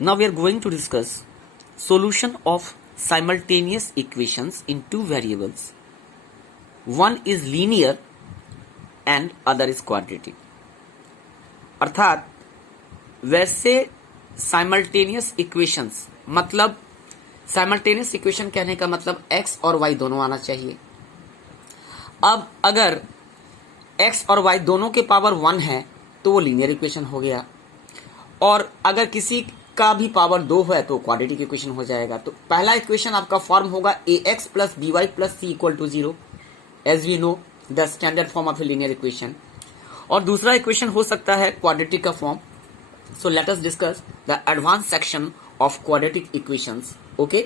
Now we are going to discuss solution of simultaneous equations in two variables. One is linear and other is quadratic. अर्थात वैसे simultaneous equations मतलब simultaneous equation कहने का मतलब x और y दोनों आना चाहिए। अब अगर x और y दोनों के पावर 1 है तो वो लीनियर इक्वेशन हो गया, और अगर किसी का भी पावर 2 है तो क्वाड्रेटिक इक्वेशन हो जाएगा। तो पहला इक्वेशन आपका फॉर्म होगा ax plus by plus c equal to 0 as we know the standard form of a linear equation, और दूसरा इक्वेशन हो सकता है क्वाड्रेटिक का form. So let us discuss the advance section of quadratic equations. Okay,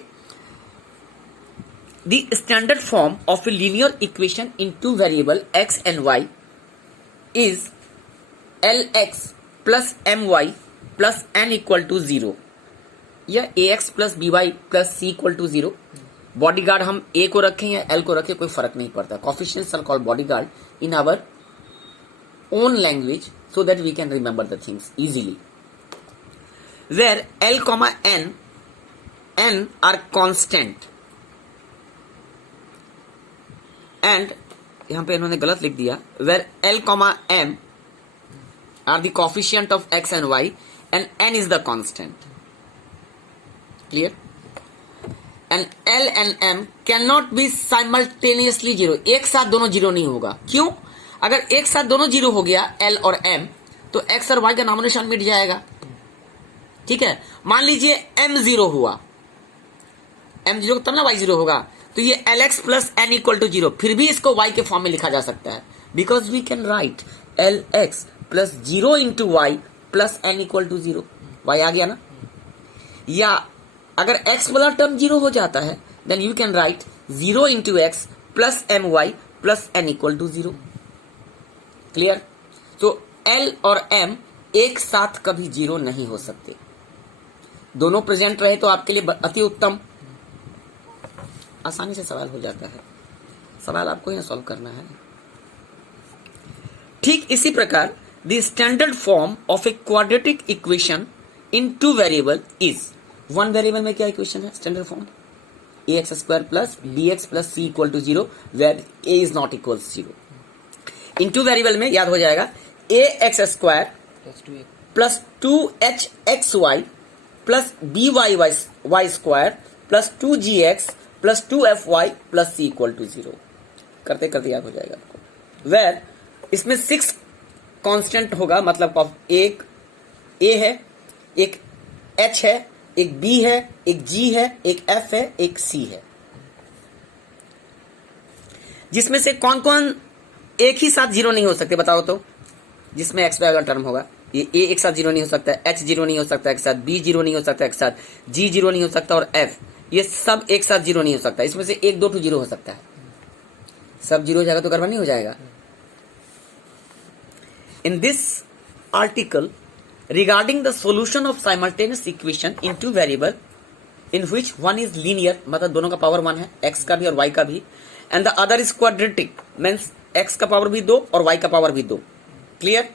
the standard form of a linear equation in two variable x and y is lx plus my plus n equal to 0 या ax plus by plus c equal to 0। Bodyguard हम a को रखें या l को रखें कोई फर्क नहीं पड़ता। Coefficients are called bodyguard in our own language so that we can remember the things easily, where L comma n are constant and यहां पे इन्होंने गलत लिख दिया, where L comma m are the coefficient of x and y and n is the constant. Clear? And L and m cannot be simultaneously zero. एक साथ दोनों zero नहीं होगा। क्यों? अगर एक साथ दोनों जीरो हो गया L और M तो X और Y का नामो निशान मिट जाएगा। ठीक है, मान लीजिए M जीरो हुआ, M जीरो तब ना Y जीरो होगा, तो ये LX plus N equal to 0, फिर भी इसको Y के फॉर्म में लिखा जा सकता है, because we can write LX plus 0 into Y plus N equal to 0। Y आ गया ना। या अगर X वाला टर्म जीरो हो जाता है then you can write 0 into X plus MY plus N equal to 0। Clear? तो L और M एक साथ कभी जीरो नहीं हो सकते, दोनों प्रेजेंट रहे तो आपके लिए अति उत्तम। आसानी से सवाल हो जाता है, सवाल आपको ही ना सॉल्व करना है। ठीक इसी प्रकार the standard form of a quadratic equation in two variable is, one variable में क्या इक्वेशन है standard form? ax square plus bx plus c equal to 0 where a is not equal 0। In two variable में याद हो जाएगा ax square plus 2hxy plus by square plus 2gx plus 2fy plus c equal to 0। करते करते याद हो जाएगा आपको। वेर इसमें 6 कांस्टेंट होगा, मतलब एक a है, एक h है, एक b है, एक g है, एक f है, एक c है, जिसमें से कौन कौन एक ही साथ जीरो नहीं हो सकते बताओ तो? जिसमें एक्स वाई का टर्म होगा, ये ए एक साथ जीरो नहीं हो सकता, एच जीरो नहीं हो सकता एक साथ, बी जीरो नहीं हो सकता एक साथ, जी जीरो नहीं हो सकता, और एफ ये सब एक साथ जीरो नहीं हो सकता। इसमें से एक दो टू जीरो हो सकता है, सब जीरो हो जाएगा तो गड़बड़ नहीं हो जाएगा। In this article regarding the solution of simultaneous equation in two variable in which one is linear, मतलब दोनों का पावर 1 है, एक्स का भी और वाई का भी, and the other is quadratic means x का पावर भी 2 और y का पावर भी 2। क्लियर?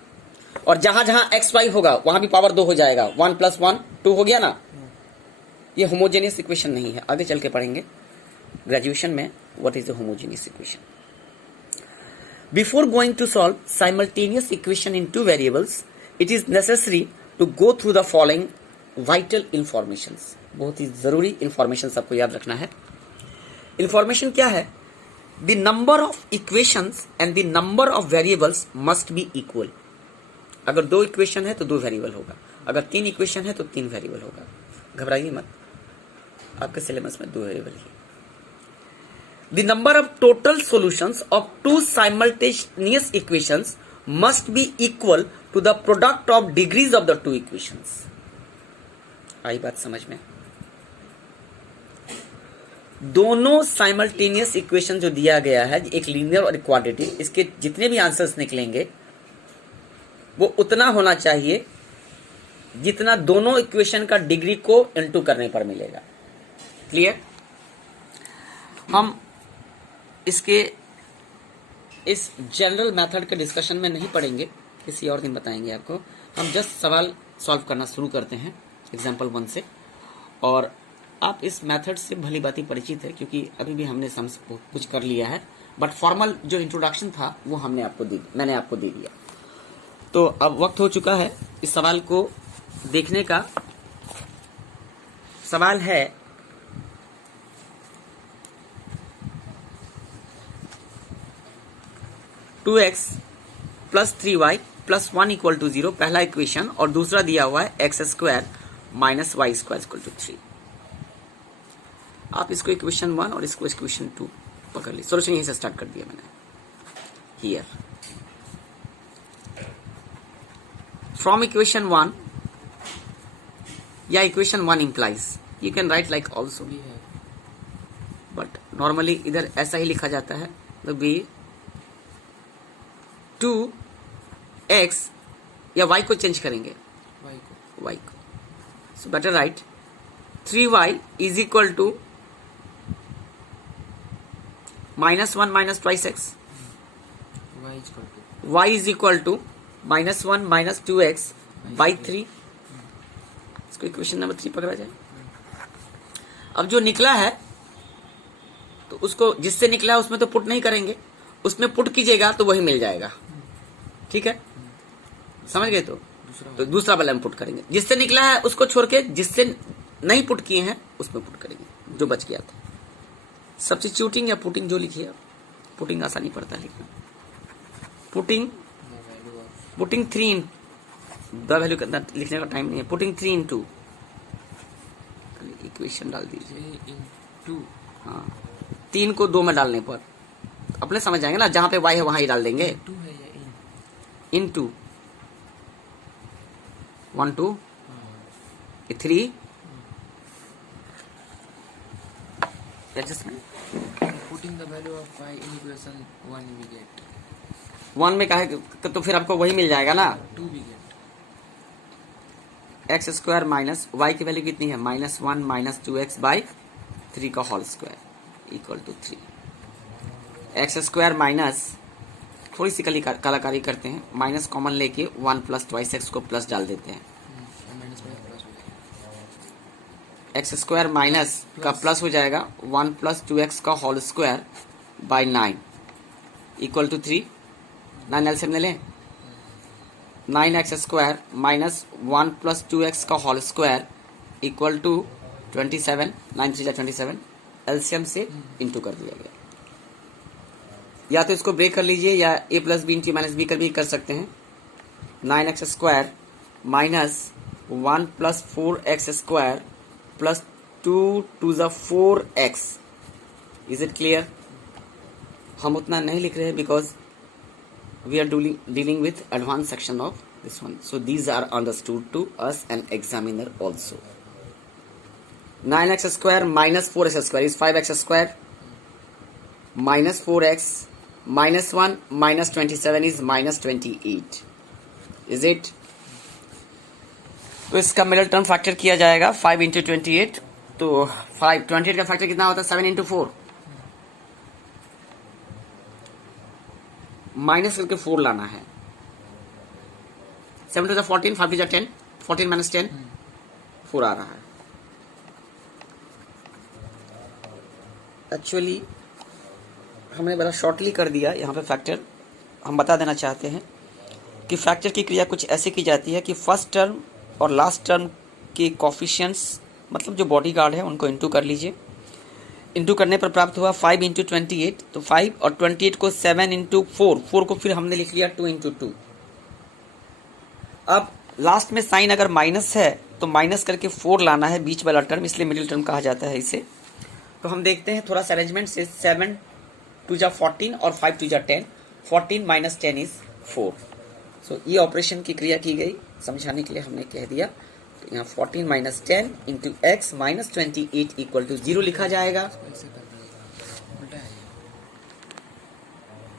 और जहां जहां x y होगा वहां भी पावर 2 हो जाएगा, 1 प्लस 1 2 हो गया ना। ये होमोजेनियस इक्वेशन नहीं है, आगे चल के पढ़ेंगे ग्रेजुएशन में what is the homogeneous equation. Before going to solve simultaneous equation in two variables it is necessary to go through the following vital informations. बहुत ही जरूरी इंफॉर्मेशन सबको याद रखना है। इंफॉर्मेशन क्या है? The number of equations and the number of variables must be equal. अगर 2 इक्वेशन है तो 2 वेरिएबल होगा, अगर 3 इक्वेशन है तो 3 वेरिएबल होगा। घबराइए मत, आपके सिलेबस में 2 variable he. The number of total solutions of 2 simultaneous equations must be equal to the product of degrees of the 2 equations. आई बात समझ में? दोनों साइमल्टेनियस इक्वेशन जो दिया गया है, एक लीनियर और क्वाड्रेटिक, इसके जितने भी आंसर्स निकलेंगे वो उतना होना चाहिए जितना दोनों इक्वेशन का डिग्री को इनटू करने पर मिलेगा। क्लियर? हम इसके इस जनरल मेथड के डिस्कशन में नहीं पढ़ेंगे, किसी और दिन बताएंगे आपको। हम जस्ट सवाल सॉल्व करना शुरू करते हैं। एग्जाम्पल 1 से, और आप इस मेथड से भली बाती परिचित है क्योंकि अभी भी हमने सम्स कुछ कर लिया है, बट फॉर्मल जो इंट्रोडक्शन था वो मैंने आपको दे दिया। तो अब वक्त हो चुका है इस सवाल को देखने का। सवाल है two X plus 3y plus 1 equal to 0, पहला इक्वेशन, और दूसरा दिया हुआ है X square minus Y square equal to 3। आप इसको इक्वेशन 1 और इसको इक्वेशन 2 पकड़ ली। सोल्यूशन यहीं से स्टार्ट कर दिया मैंने। हियर फ्रॉम इक्वेशन 1 या equation 1 implies you can write like also, but normally इधर ऐसा ही लिखा जाता है, तो बी 2x या y को चेंज करेंगे, y को, so better write 3y is equal to -1 minus twice x, y is equal to -1 minus 2x by 3। इसको इक्वेशन नंबर 3 पकड़ा जाए। अब जो निकला है तो उसको, जिससे निकला है उसमें तो पुट नहीं करेंगे, उसमें पुट कीजिएगा तो वही मिल जाएगा। ठीक है, समझ गए? तो दूसरा वाला हम पुट करेंगे। जिससे निकला है उसको छोड़ के जिससे नहीं पुट किए हैं उसमें पुट करेंगे जो बच गया था। सब्स्टिट्यूटिंग या पुटिंग जो लिखिए आप, पुटिंग आसानी पड़ता है लिखना। पुटिंग 3 इन द वैल्यू लिखने का टाइम नहीं है। पुटिंग 3 into इक्वेशन डाल दीजिए। हाँ, 3 को 2 में डालने पर अपने समझ जाएंगे ना, जहां पे y है वहां ही डाल देंगे। into 1 2 3 adjustment. Putting the value of y in equation 1 we get 1 में कहे तो फिर आपको वही मिल जाएगा ना, 2 we get X square minus Y की वैल्यू कितनी है, -1 माइनस 2x बाई 3 का whole square equal to 3। X square minus, थोड़ी सी कलाकारी करते हैं, माइनस कॉमन लेके 1 प्लस ट्वाइस एक्स को प्लस डाल देते हैं। एक्स स्क्वायर माइनस का प्लस हो जाएगा 1 प्लस 2x का whole square by 9 equal to 3। 9 LCM ले लें, 9x square minus 1 plus 2x का whole square equal to 27। 9 3 27 LCM से इंटू कर दिया गया। या तो इसको ब्रेक कर लीजिए या a plus B into minus B कर भी कर सकते हैं। 9x square minus 1 plus 4x square plus 2 to the 4x। Is it clear? हम उतना नहीं लिख रहे हैं because we are dealing with advanced section of this one, so these are understood to us and examiner also. 9x square minus 4x square is 5x square minus 4x minus 1 minus 27 is minus 28. Is it? तो इसका middle term factor किया जाएगा 5 into 28, तो 28 का factor कितना होता है 7 into 4, minus करके 4 लाना है। 7 टू 14, 5 टू 10, 14 माइनस 10 4 आ रहा है। एक्चुअली हमने बड़ा शॉर्टली कर दिया यहाँ पे फैक्टर। हम बता देना चाहते हैं कि फैक्टर की क्रिया कुछ ऐसे की जाती है कि फर्स्ट टर्म और लास्ट टर्म के कोफिशिएंट्स, मतलब जो बॉडी गार्ड है, उनको इंटू कर लीजिए। इंटू करने पर प्राप्त हुआ 5 इंटू 28, तो 5 और 28 को 7 इंटू 4 को फिर हमने लिख लिया 2 इंटू 2। अब लास्ट में साइन अगर माइनस है तो माइनस करके 4 लाना है बीच वाला टर्म, इसलिए मिडिल टर्म कहा जाता है इसे। तो हम देखते हैं थोड़ा सा अरेंजमेंट से, 7 टू जा 14 और 5 टू जा 10, 14 माइनस 10 इज 4। सो ये ऑपरेशन की क्रिया की गई, समझाने के लिए हमने कह दिया। तो यहाँ 14 minus 10 into X minus 28 equal to 0 लिखा जाएगा।